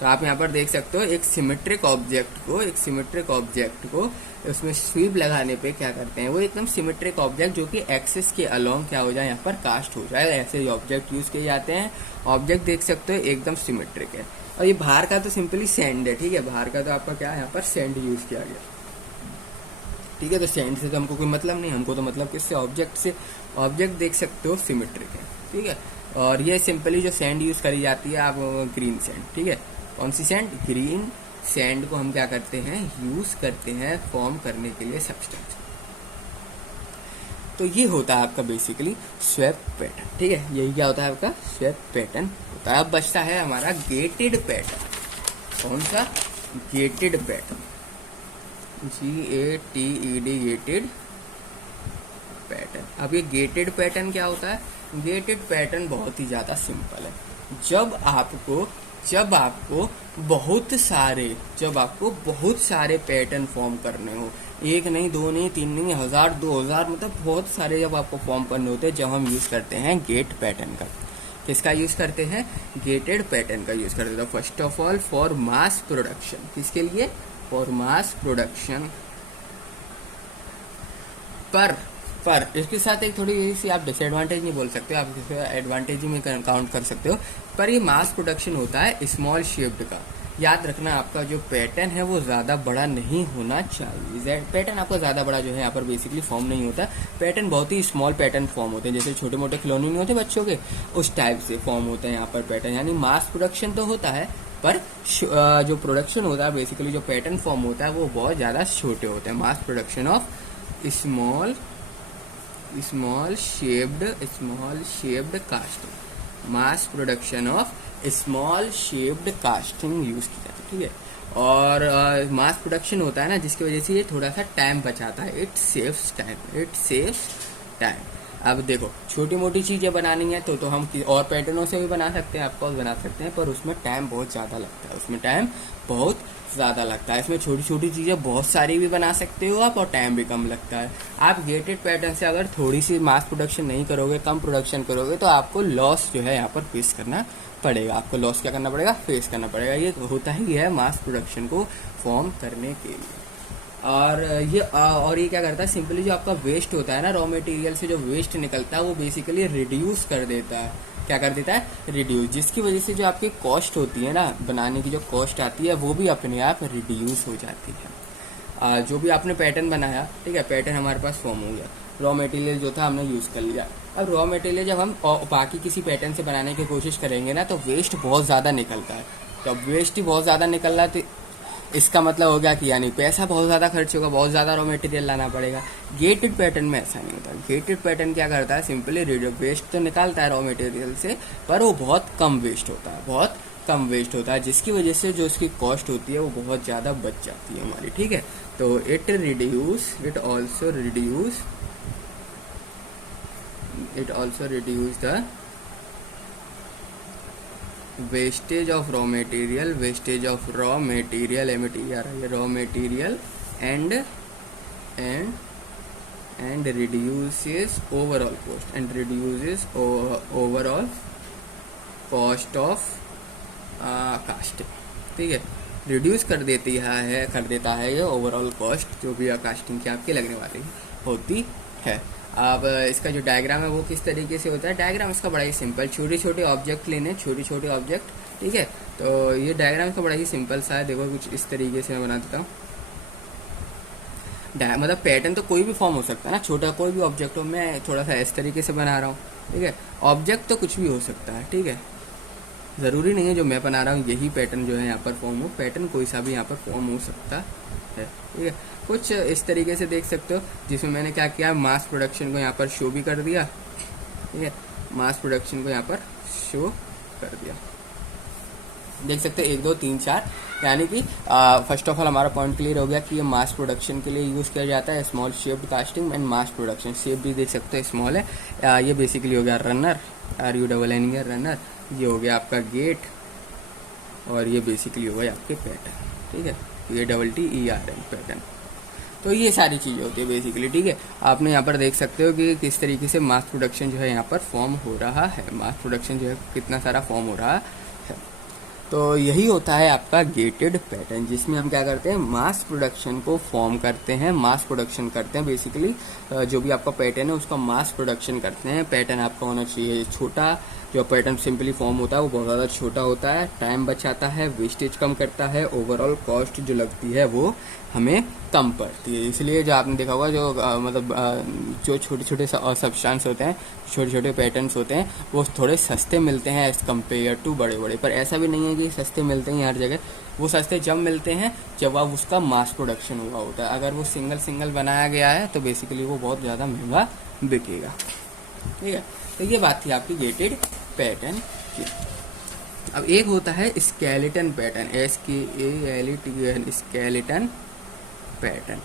तो आप यहाँ पर देख सकते हो एक सिमेट्रिक ऑब्जेक्ट को उसमें स्वीप लगाने पे क्या करते हैं, वो एकदम सिमेट्रिक ऑब्जेक्ट जो कि एक्सिस के अलोंग क्या हो जाए, यहाँ पर कास्ट हो जाए, ऐसे ऑब्जेक्ट यूज किए जाते हैं। ऑब्जेक्ट देख सकते हो एकदम सिमेट्रिक है। और ये बाहर का तो सिंपली सैंड है, ठीक है, बाहर का तो आपका क्या है, यहाँ पर सैंड यूज किया गया, ठीक है। तो सैंड से तो हमको कोई मतलब नहीं, हमको तो मतलब किससे, ऑब्जेक्ट से। ऑब्जेक्ट देख सकते हो सिमेट्रिक है, ठीक है। और ये सिंपली जो सैंड यूज करी जाती है, आप ग्रीन सैंड, ठीक है। कौन सी सैंड, ग्रीन सैंड को हम क्या करते हैं, यूज करते हैं फॉर्म करने के लिए सब्सटेंस। तो ये होता है आपका बेसिकली स्वेप पैटर्न, ठीक है। यही क्या होता है आपका स्वेप पैटर्न होता है। अब बचता है हमारा गेटेड पैटर्न। कौन सा, gated pattern, GATED, gated pattern. अब ये गेटेड पैटर्न क्या होता है, गेटेड पैटर्न बहुत ही ज्यादा सिंपल है। जब आपको बहुत सारे पैटर्न फॉर्म करने हो, एक नहीं, दो नहीं, तीन नहीं, 1000, 2000, मतलब बहुत सारे जब आपको फॉर्म करने होते हैं, जब हम यूज करते हैं गेट पैटर्न का। किसका यूज करते हैं, गेटेड पैटर्न का यूज करते हैं। First of all for mass production, किसके लिए, फॉर मास प्रोडक्शन। पर इसके साथ एक थोड़ी सी आप डिसएडवांटेज नहीं बोल सकते, आप इसे एडवांटेज में काउंट कर सकते हो। पर ये मास प्रोडक्शन होता है स्मॉल शेप्ड का। याद रखना, आपका जो पैटर्न है वो ज़्यादा बड़ा नहीं होना चाहिए। पैटर्न आपका ज़्यादा बड़ा जो है यहाँ पर बेसिकली फॉर्म नहीं होता। पैटर्न बहुत ही स्मॉल पैटर्न फॉर्म होते हैं, जैसे छोटे मोटे खिलौने नहीं होते बच्चों के, उस टाइप से फॉर्म होते हैं यहाँ पर पैटर्न। यानी मास प्रोडक्शन तो होता है, पर जो प्रोडक्शन होता है बेसिकली, जो पैटर्न फॉर्म होता है वो बहुत ज़्यादा छोटे होते हैं। Mass production of small shaped casting, mass production of small shaped casting use की जाती है, ठीक है। और मास प्रोडक्शन होता है ना, जिसकी वजह से ये थोड़ा सा टाइम बचाता है, इट सेव्स टाइम। अब देखो, छोटी मोटी चीजें बनानी है तो हम और पैटर्नों से भी बना सकते हैं, आपको बना सकते हैं, पर उसमें टाइम बहुत ज्यादा लगता है, इसमें छोटी छोटी चीजें बहुत सारी भी बना सकते हो आप, और टाइम भी कम लगता है। आप गेटेड पैटर्न से अगर थोड़ी सी मास प्रोडक्शन नहीं करोगे, कम प्रोडक्शन करोगे, तो आपको लॉस जो है यहाँ पर फेस करना पड़ेगा। आपको लॉस क्या करना पड़ेगा, फेस करना पड़ेगा। ये होता ही है मास प्रोडक्शन को फॉर्म करने के लिए। और ये क्या करता है, सिंपली जो आपका वेस्ट होता है ना, रॉ मटेरियल से जो वेस्ट निकलता है वो बेसिकली रिड्यूस कर देता है। क्या कर देता है, रिड्यूस, जिसकी वजह से जो आपकी कॉस्ट होती है ना, बनाने की जो कॉस्ट आती है वो भी अपने आप रिड्यूस हो जाती है। जो भी आपने पैटर्न बनाया, ठीक है, पैटर्न हमारे पास फॉर्म हो गया, रॉ मटेरियल जो था हमने यूज कर लिया। अब रॉ मटेरियल जब हम बाकी किसी पैटर्न से बनाने की कोशिश करेंगे ना, तो वेस्ट बहुत ज़्यादा निकलता है। तो अब वेस्ट ही बहुत ज़्यादा निकल रहा है, तो इसका मतलब हो गया कि यानी पैसा बहुत ज़्यादा खर्च होगा, बहुत ज़्यादा रॉ मटेरियल लाना पड़ेगा। गेटेड पैटर्न में ऐसा नहीं होता। गेटेड पैटर्न क्या करता है, सिंपली वेस्ट तो निकालता है रॉ मटेरियल से, पर वो बहुत कम वेस्ट होता है, जिसकी वजह से जो उसकी कॉस्ट होती है वो बहुत ज़्यादा बच जाती है हमारी, ठीक है। तो it also reduce the wastage of raw material and reduces overall cost of casting, ठीक है। रिड्यूस कर देता है ये ओवरऑल कॉस्ट जो भी कास्टिंग की आपकी लगने वाली होती है। अब इसका जो डायग्राम है वो किस तरीके से होता है, डायग्राम इसका बड़ा ही सिंपल, छोटे छोटे ऑब्जेक्ट लेने, ठीक है। तो ये डायग्राम का बड़ा ही सिंपल सा है, देखो कुछ इस तरीके से मैं बना देता हूँ। मतलब पैटर्न तो कोई भी फॉर्म हो सकता है ना, छोटा कोई भी ऑब्जेक्ट हो, मैं थोड़ा सा इस तरीके से बना रहा हूँ, ठीक है। ऑब्जेक्ट तो कुछ भी हो सकता है, ठीक है, ज़रूरी नहीं है जो मैं बना रहा हूँ यही पैटर्न जो है यहाँ पर फॉर्म हो, पैटर्न कोई सा भी यहाँ पर फॉर्म हो सकता है, ठीक है। कुछ इस तरीके से देख सकते हो, जिसमें मैंने क्या किया, मास प्रोडक्शन को यहाँ पर शो भी कर दिया, ठीक है, मास प्रोडक्शन को यहाँ पर शो कर दिया। देख सकते हैं 1 2 3 4, यानी कि फर्स्ट ऑफ ऑल हमारा पॉइंट क्लियर हो गया कि ये मास प्रोडक्शन के लिए यूज़ किया जाता है, small shaped casting and mass production. Shape भी देख सकते हैं स्मॉल है। ये बेसिकली हो गया रनर, RUNNER रनर, ये हो गया आपका गेट, और ये बेसिकली हो गया आपके पैटर्न, ठीक है, ये TTERN पैटर्न। तो ये सारी चीज़ें होती है बेसिकली, ठीक है। आपने यहाँ पर देख सकते हो कि किस तरीके से मास प्रोडक्शन जो है यहाँ पर फॉर्म हो रहा है, मास प्रोडक्शन जो है कितना सारा फॉर्म हो रहा है। तो यही होता है आपका गेटेड पैटर्न, जिसमें हम क्या करते हैं, मास प्रोडक्शन को फॉर्म करते हैं, मास प्रोडक्शन करते हैं। बेसिकली जो भी आपका पैटर्न है उसका मास प्रोडक्शन करते हैं। पैटर्न आपका होना चाहिए छोटा, जो पैटर्न सिंपली फॉर्म होता है वो बहुत ज़्यादा छोटा होता है, टाइम बचाता है, वेस्टेज कम करता है, ओवरऑल कॉस्ट जो लगती है वो हमें कम पड़ती है। इसलिए जो आपने देखा होगा जो जो छोटे छोटे सब्सटेंस होते हैं, छोटे छोटे पैटर्न्स होते हैं, वो थोड़े सस्ते मिलते हैं एज़ कम्पेयर टू बड़े बड़े। पर ऐसा भी नहीं है कि सस्ते मिलते हैं हर जगह, वो सस्ते जब मिलते हैं जब अब उसका मास प्रोडक्शन हुआ होता है। अगर वो सिंगल सिंगल बनाया गया है तो बेसिकली वो बहुत ज़्यादा महंगा बिकेगा, ठीक है। तो ये बात थी आपकी गेटेड पैटर्न की। अब एक होता है skeleton pattern, SKELETN, skeleton pattern.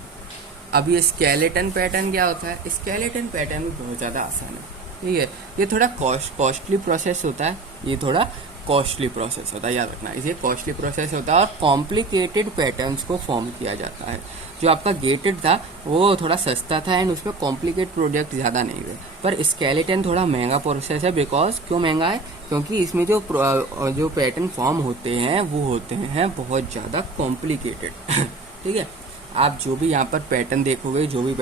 अब ये स्केलेटन पैटर्न क्या होता है? स्केलेटन पैटर्न भी बहुत ज़्यादा आसान है, ठीक है। ये थोड़ा कॉस्टली प्रोसेस होता है, ये थोड़ा कॉस्टली प्रोसेस होता है, याद रखना। इसे कॉस्टली प्रोसेस होता है और कॉम्प्लिकेटेड पैटर्न्स को फॉर्म किया जाता है। जो आपका गेटेड था वो थोड़ा सस्ता था एंड उसमें कॉम्प्लिकेट प्रोडक्ट ज़्यादा नहीं थे, पर स्केलेटन थोड़ा महंगा प्रोसेस है। बिकॉज क्यों महंगा है? क्योंकि इसमें जो पैटर्न फॉर्म होते हैं वो होते हैं बहुत ज़्यादा कॉम्प्लिकेटेड, ठीक है। आप जो भी यहाँ पर पैटर्न देखोगे, जो भी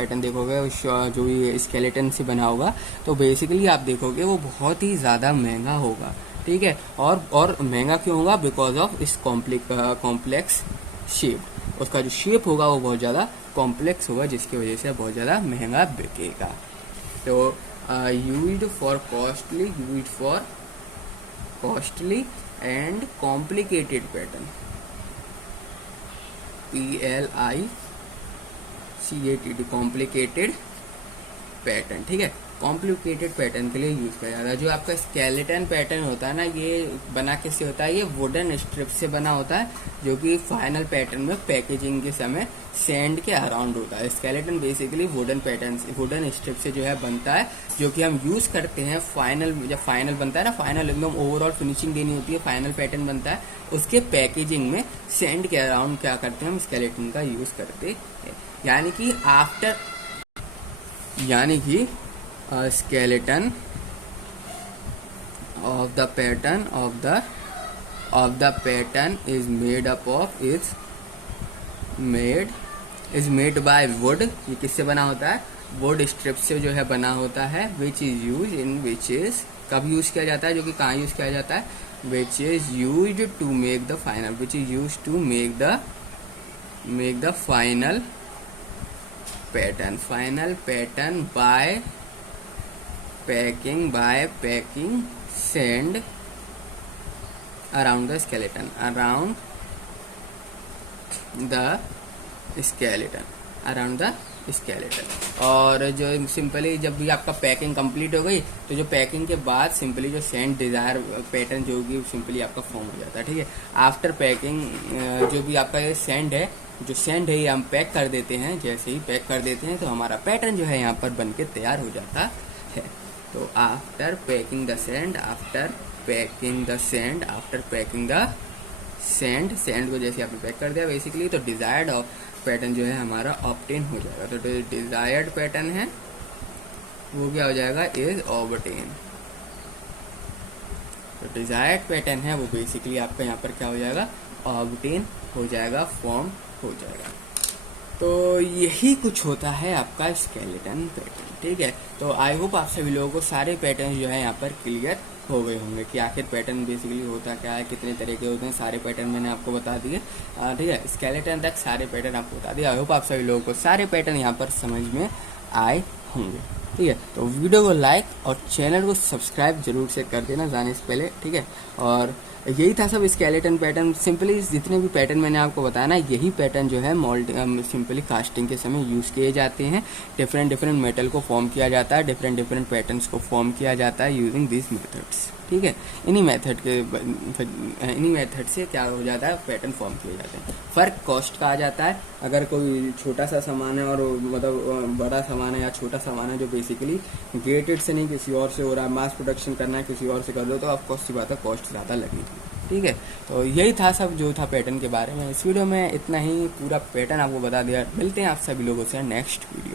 स्केलेटन से बना होगा, तो बेसिकली आप देखोगे वो बहुत ही ज़्यादा महंगा होगा, ठीक है। और महंगा क्यों होगा? बिकॉज ऑफ इस कॉम्प्लेक्स शेप। उसका जो शेप होगा वो बहुत ज़्यादा कॉम्प्लेक्स होगा, जिसकी वजह से बहुत ज़्यादा महंगा बिकेगा। तो used for costly and complicated pattern, PLICATD, complicated pattern, ठीक है। कॉम्प्लिकेटेड पैटर्न के लिए यूज किया जाता है। जो आपका स्केलेटन पैटर्न होता है ना, ये बना किससे होता है? ये वुडन स्ट्रिप से बना होता है, जो कि फाइनल पैटर्न में पैकेजिंग के समय सैंड के अराउंड होता है। स्केलेटन बेसिकली वुडन स्ट्रिप से जो है बनता है, जो कि हम यूज करते हैं फाइनल, जब फाइनल बनता है ना, फाइनल एकदम ओवरऑल फिनिशिंग देनी होती है, फाइनल पैटर्न बनता है, उसके पैकेजिंग में सैंड के अराउंड क्या करते हैं, हम स्केलेटन का यूज करते हैं। यानी कि skeleton of the pattern is made by wood। ये किससे बना होता है? वुड स्ट्रिप से जो है बना होता है। which is कब यूज किया जाता है? जो कि कहाँ यूज किया जाता है? which is used to make the final pattern by packing sand around the skeleton, और जो सिंपली जब भी आपका पैकिंग कंप्लीट हो गई, तो जो पैकिंग के बाद सिंपली जो सैंड डिजायर पैटर्न जो होगी सिंपली आपका फॉर्म हो जाता है, ठीक है। आफ्टर पैकिंग जो भी आपका ये सैंड है ये हम पैक कर देते हैं। जैसे ही पैक कर देते हैं तो हमारा पैटर्न जो है यहाँ पर बन के तैयार हो जाता है। तो आफ्टर पैकिंग द सैंड को जैसे आपने पैक कर दिया बेसिकली, तो डिजायर्ड पैटर्न जो है हमारा ऑब्टेन हो जाएगा। तो जो डिजायर्ड पैटर्न है वो क्या हो जाएगा? Is obtain. तो डिजायर्ड पैटर्न है वो बेसिकली आपका यहाँ पर क्या हो जाएगा? ऑब्टेन हो जाएगा, फॉर्म हो जाएगा। तो यही कुछ होता है आपका स्केलेटन पैटर्न, ठीक है। तो आई होप आप सभी लोगों को सारे पैटर्न जो है यहाँ पर क्लियर हो गए होंगे कि आखिर पैटर्न बेसिकली होता क्या है, कितने तरह के होते हैं। सारे पैटर्न मैंने आपको बता दिए, ठीक है। स्केलेटन तक सारे पैटर्न आपको बता दिए। आई होप आप सभी लोगों को सारे पैटर्न यहाँ पर समझ में आए होंगे, ठीक है। तो वीडियो को लाइक और चैनल को सब्सक्राइब जरूर से कर देना जाने से पहले, ठीक है। और यही था सब स्केलेटन पैटर्न। सिंपली जितने भी पैटर्न मैंने आपको बताया ना, यही पैटर्न जो है सिंपली कास्टिंग के समय यूज़ किए जाते हैं। डिफरेंट मेटल को फॉर्म किया जाता है, डिफरेंट पैटर्न्स को फॉर्म किया जाता है यूजिंग दिस मेथड्स। ठीक है। इन्हीं मेथड से क्या हो जाता है, पैटर्न फॉर्म किए जाते हैं। फ़र्क कॉस्ट का आ जाता है। अगर कोई छोटा सा सामान है और मतलब बड़ा सामान है या छोटा सामान है जो बेसिकली गेटेड से नहीं किसी और से हो रहा है, मास प्रोडक्शन करना है किसी और से कर दो, तो ऑफ कोर्स सी बात है कॉस्ट ज़्यादा लगेगी। ठीक है, तो यही था सब जो था पैटर्न के बारे में। इस वीडियो में इतना ही, पूरा पैटर्न आपको बता दिया। मिलते हैं आप सभी लोगों से नेक्स्ट वीडियो।